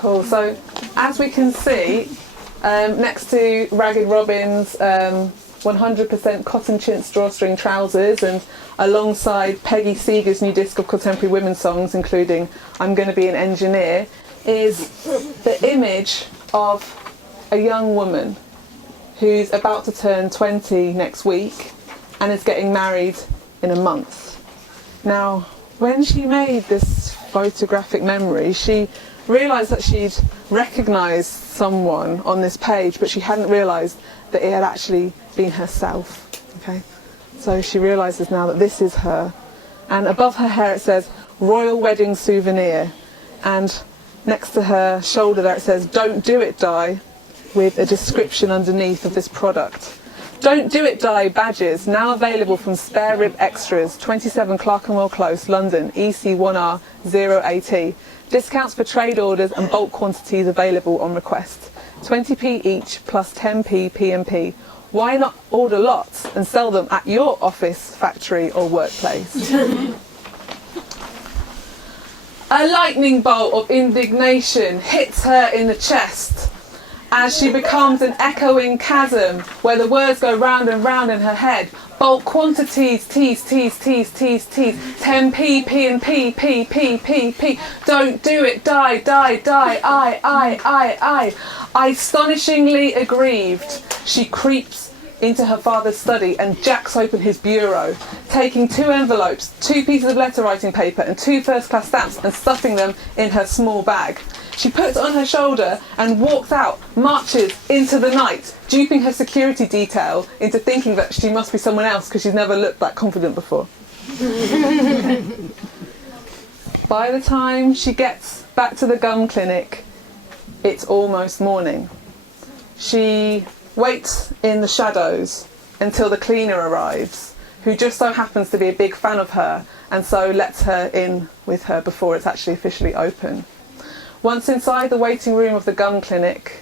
Cool. So, as we can see, next to Ragged Robin's 100% cotton chintz drawstring trousers, and alongside Peggy Seeger's new disc of contemporary women's songs, including I'm Gonna Be an Engineer, is the image of a young woman who's about to turn 20 next week and is getting married in a month. Now, when she made this photographic memory, she realised that she'd recognised someone on this page, but she hadn't realised that it had actually been herself. Okay, so she realises now that this is her, and above her hair it says Royal Wedding Souvenir, and next to her shoulder there it says Don't Do It Di, with a description underneath of this product. Don't Do It Di badges now available from Spare Rib Extras, 27 Clerkenwell Close, London, EC1R 0AT. Discounts for trade orders and bulk quantities available on request. 20p each plus 10p P&P. Why not order lots and sell them at your office, factory or workplace? A lightning bolt of indignation hits her in the chest as she becomes an echoing chasm where the words go round and round in her head. Bulk quantities, tease, 10p, P&P, P. Don't do it, die, I. Astonishingly aggrieved, she creeps into her father's study and jacks open his bureau, taking 2 envelopes, 2 pieces of letter writing paper and 2 first-class stamps and stuffing them in her small bag. She puts it on her shoulder and walks out, marches into the night, duping her security detail into thinking that she must be someone else because she's never looked that confident before. By the time she gets back to the gum clinic, it's almost morning. She waits in the shadows until the cleaner arrives, who just so happens to be a big fan of her and so lets her in with her before it's actually officially open. Once inside the waiting room of the gum clinic,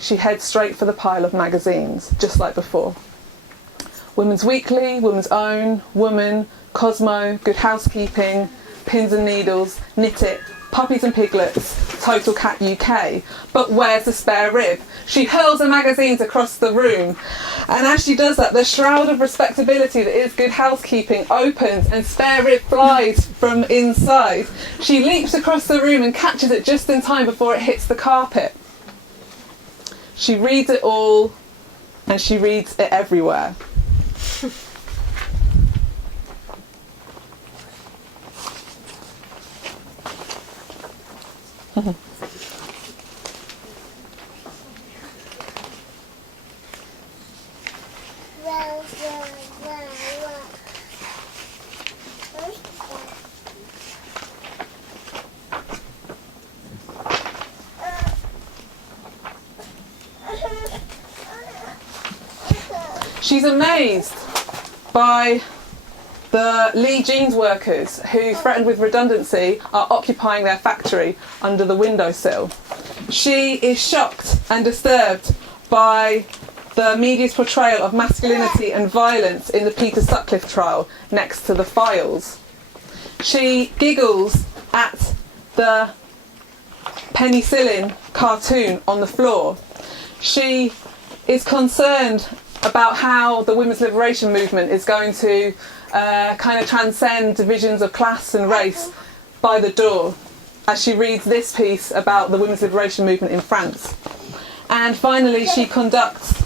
she heads straight for the pile of magazines, just like before. Women's Weekly, Women's Own, Woman, Cosmo, Good Housekeeping, Pins and Needles, Knit It, Puppies and Piglets, Total Cat UK. But where's the spare rib? She hurls the magazines across the room, and as she does that, the shroud of respectability that is Good Housekeeping opens and spare rib flies from inside. She leaps across the room and catches it just in time before it hits the carpet. She reads it all, and she reads it everywhere. She's amazed by the Lee Jeans workers who, threatened with redundancy, are occupying their factory under the windowsill. She is shocked and disturbed by the media's portrayal of masculinity and violence in the Peter Sutcliffe trial next to the files. She giggles at the penicillin cartoon on the floor. She is concerned about how the women's liberation movement is going to kind of transcend divisions of class and race by the door, as she reads this piece about the women's liberation movement in France. And finally, she conducts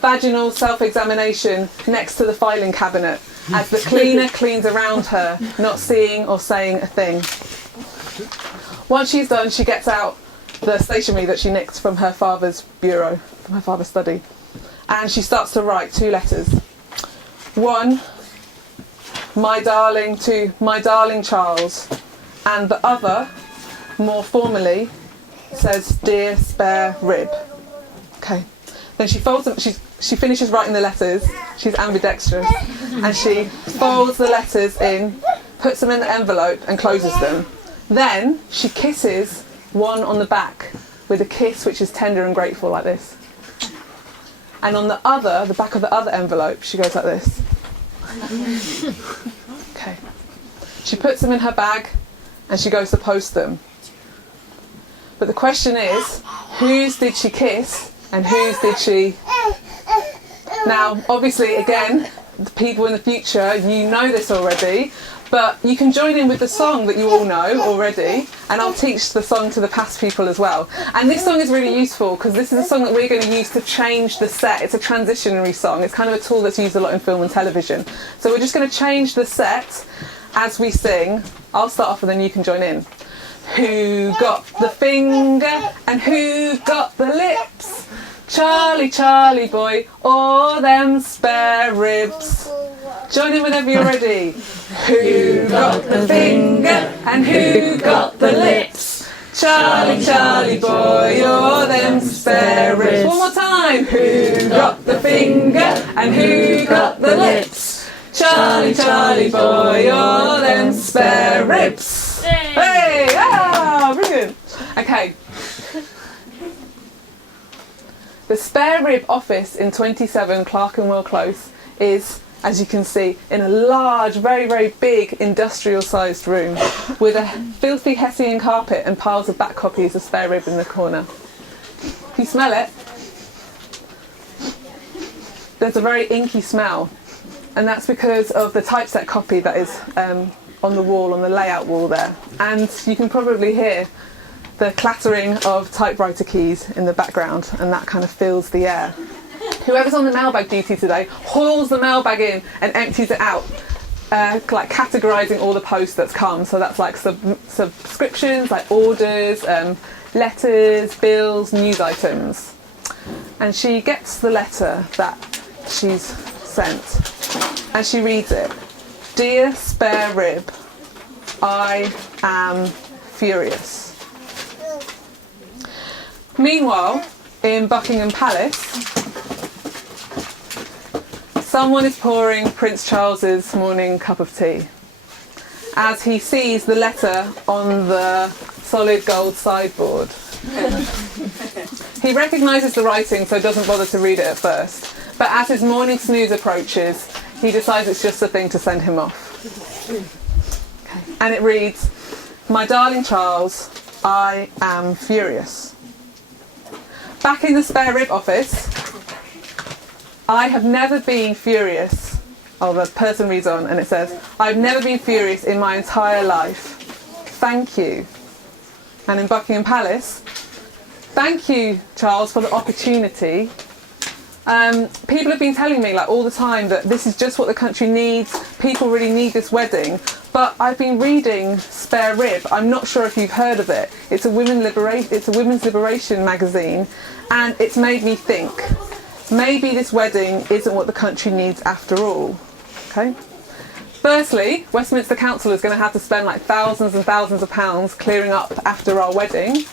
vaginal self-examination next to the filing cabinet as the cleaner cleans around her, not seeing or saying a thing. Once she's done, she gets out the stationery that she nicked from her father's bureau, from her father's study, and she starts to write 2 letters. One, my darling, to my darling Charles, and the other, more formally, says dear spare rib. Okay. Then she folds them. She finishes writing the letters. She's ambidextrous, and she folds the letters in, puts them in the envelope, and closes them. Then she kisses one on the back with a kiss which is tender and grateful, like this. And on the back of the other envelope, she goes like this. Okay. She puts them in her bag and she goes to post them. But the question is, whose did she kiss and whose did she... Now, obviously, again, the people in the future, you know this already, but you can join in with the song that you all know already, and I'll teach the song to the past people as well. And this song is really useful because this is a song that we're going to use to change the set. It's a transitionary song. It's kind of a tool that's used a lot in film and television. So we're just going to change the set as we sing. I'll start off and then you can join in. Who got the finger and who got the lips? Charlie, Charlie boy, or them spare ribs? Join in whenever you're ready. Who got the finger and who got the lips? Charlie, Charlie boy, or them spare ribs? One more time. Who got the finger and who got the lips? Charlie, Charlie boy, or them spare ribs? Hey! Ah, brilliant. Okay. The spare rib office in 27 Clerkenwell Close is, as you can see, in a large, very, very big industrial-sized room with a filthy Hessian carpet and piles of back copies of spare rib in the corner. If you smell it, there's a very inky smell, and that's because of the typeset copy that is on the wall, on the layout wall there. And you can probably hear the clattering of typewriter keys in the background, and that kind of fills the air. Whoever's on the mailbag duty today hauls the mailbag in and empties it out, like categorising all the post that's come. So that's like subscriptions, like orders, letters, bills, news items. And she gets the letter that she's sent and she reads it. Dear spare rib, I am furious. Meanwhile, in Buckingham Palace, someone is pouring Prince Charles's morning cup of tea as he sees the letter on the solid gold sideboard. He recognises the writing, so doesn't bother to read it at first. But as his morning snooze approaches, he decides it's just a thing to send him off. Okay. And it reads, My darling Charles, I am furious. Back in the spare rib office, I have never been furious. Oh, the person reads on and it says, I've never been furious in my entire life. Thank you. And in Buckingham Palace, thank you, Charles, for the opportunity. People have been telling me like all the time that this is just what the country needs. People really need this wedding. But I've been reading Spare Rib. I'm not sure if you've heard of it. It's a women's liberation magazine, and it's made me think. Maybe this wedding isn't what the country needs after all. Okay. Firstly, Westminster Council is going to have to spend like thousands and thousands of pounds clearing up after our wedding.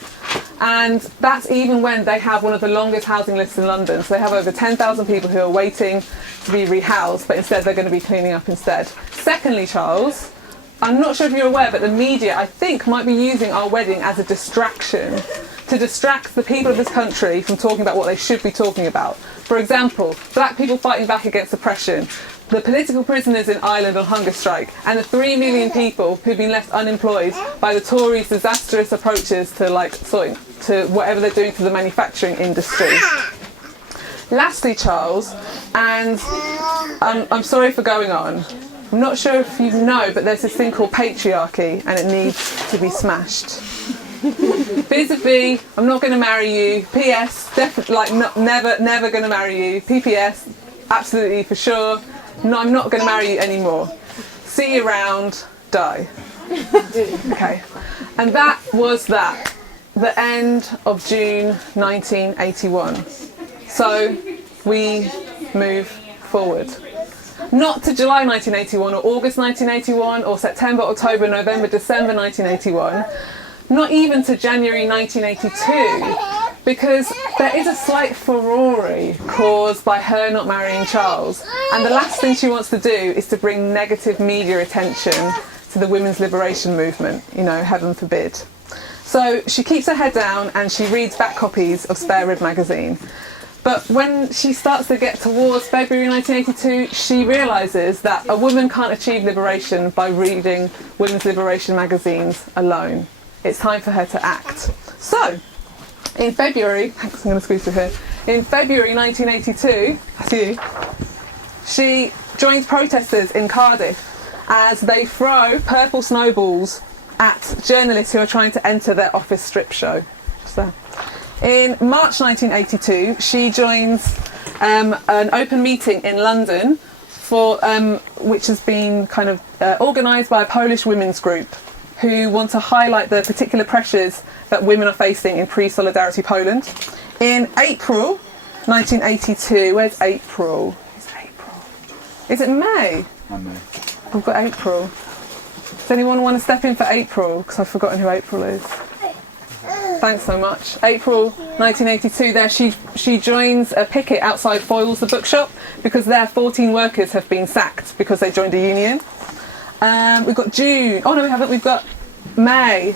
And that's even when they have one of the longest housing lists in London. So they have over 10,000 people who are waiting to be rehoused, but instead they're going to be cleaning up instead. Secondly, Charles, I'm not sure if you're aware, but the media, I think, might be using our wedding as a distraction to distract the people of this country from talking about what they should be talking about. For example, black people fighting back against oppression, the political prisoners in Ireland on hunger strike, and the 3 million people who've been left unemployed by the Tories' disastrous approaches to to whatever they're doing to the manufacturing industry. Lastly, Charles, and I'm sorry for going on, I'm not sure if you know, but there's this thing called patriarchy, and it needs to be smashed. Vis-a-vis, I'm not going to marry you. P.S. Definitely, never going to marry you. P.P.S. Absolutely for sure. No, I'm not going to marry you anymore. See you around. Die. Okay. And that was that. The end of June 1981. So we move forward. Not to July 1981 or August 1981 or September, October, November, December 1981. Not even to January 1982, because there is a slight furore caused by her not marrying Charles, and the last thing she wants to do is to bring negative media attention to the women's liberation movement, heaven forbid. So she keeps her head down and she reads back copies of Spare Rib magazine. But when she starts to get towards February 1982, she realises that a woman can't achieve liberation by reading women's liberation magazines alone. It's time for her to act. So So, in February, thanks, I'm going to squeeze through here. In February 1982, that's you, she joins protesters in Cardiff as they throw purple snowballs at journalists who are trying to enter their office strip show. Just there. In March 1982, she joins an open meeting in London for which has been kind of organised by a Polish women's group who want to highlight the particular pressures that women are facing in pre-Solidarity Poland. In April 1982, where's April? It's April. Is it May? May. We've got April. Does anyone want to step in for April? Because I've forgotten who April is. Thanks so much. April 1982, there she joins a picket outside Foyles, the bookshop, because their 14 workers have been sacked because they joined a union. We've got June. Oh no, we haven't. We've got May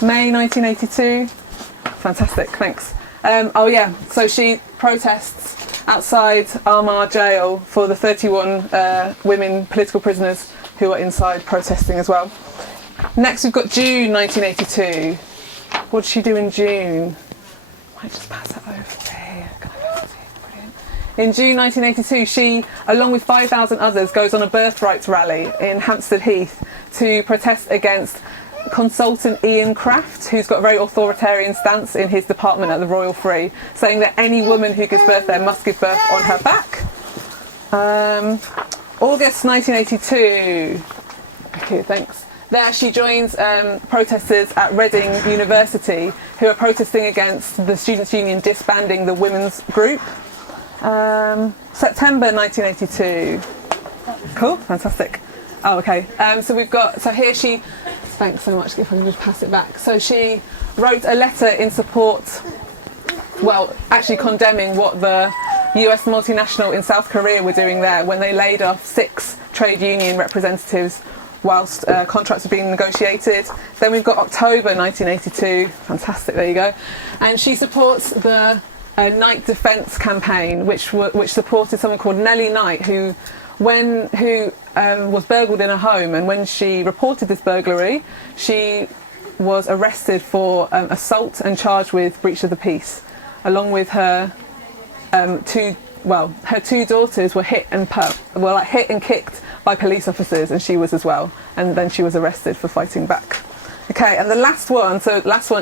1982. Fantastic, thanks. Oh yeah, so she protests outside Armagh jail for the 31 women political prisoners who are inside protesting as well. Next we've got June 1982. What did she do in June? I might just pass it over here. Brilliant. In June 1982, she, along with 5,000 others, goes on a birthrights rally in Hampstead Heath to protest against consultant Ian Kraft, who's got a very authoritarian stance in his department at the Royal Free, saying that any woman who gives birth there must give birth on her back. August 1982. Okay, thanks. There she joins protesters at Reading University who are protesting against the Students' Union disbanding the women's group. September 1982. Cool, fantastic. Oh, okay. So we've got, so here she, thanks so much, if I can just pass it back. So she wrote a letter in support, well, actually condemning what the US multinational in South Korea were doing there when they laid off 6 trade union representatives whilst contracts were being negotiated. Then we've got October 1982, fantastic, there you go. And she supports the Night Defence campaign, which supported someone called Nellie Knight, who was burgled in a home, and when she reported this burglary, she was arrested for assault and charged with breach of the peace, along with her her 2 daughters were hit and kicked by police officers, and she was as well, and then she was arrested for fighting back. Okay, and the last one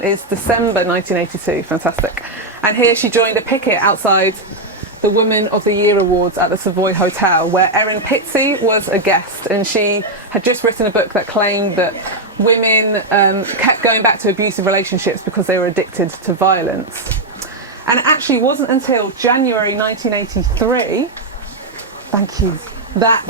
is December 1982, fantastic. And here she joined a picket outside the Woman of the Year Awards at the Savoy Hotel, where Erin Pizzey was a guest, and she had just written a book that claimed that women kept going back to abusive relationships because they were addicted to violence. And it actually wasn't until January 1983, thank you, that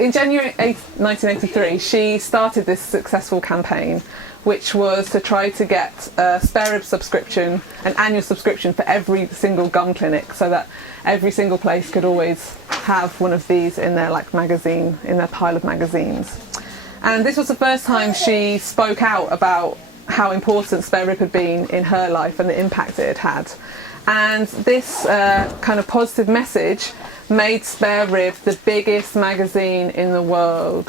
in January 1983, she started this successful campaign, which was to try to get a spare rib subscription, an annual subscription for every single gum clinic, so that every single place could always have one of these in their magazine, in their pile of magazines. And this was the first time she spoke out about how important spare rib had been in her life and the impact it had. And this kind of positive message made Spare Rib the biggest magazine in the world.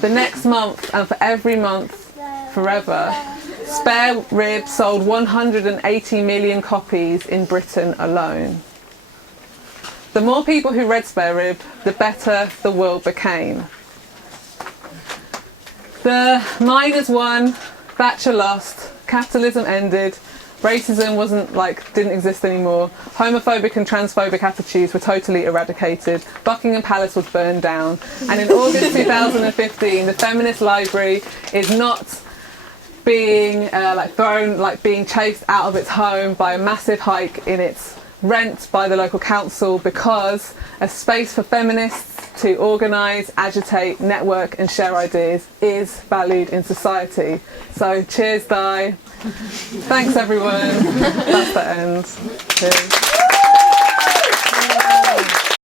The next month, and for every month forever, Spare Rib sold 180 million copies in Britain alone. The more people who read Spare Rib, the better the world became. The miners won, Thatcher lost, capitalism ended, racism didn't exist anymore, homophobic and transphobic attitudes were totally eradicated, Buckingham Palace was burned down, and in August 2015 the Feminist Library is not being being chased out of its home by a massive hike in its rent by the local council, because a space for feminists to organise, agitate, network and share ideas is valued in society. So cheers, Di. Thanks everyone. That's the end. Cheers.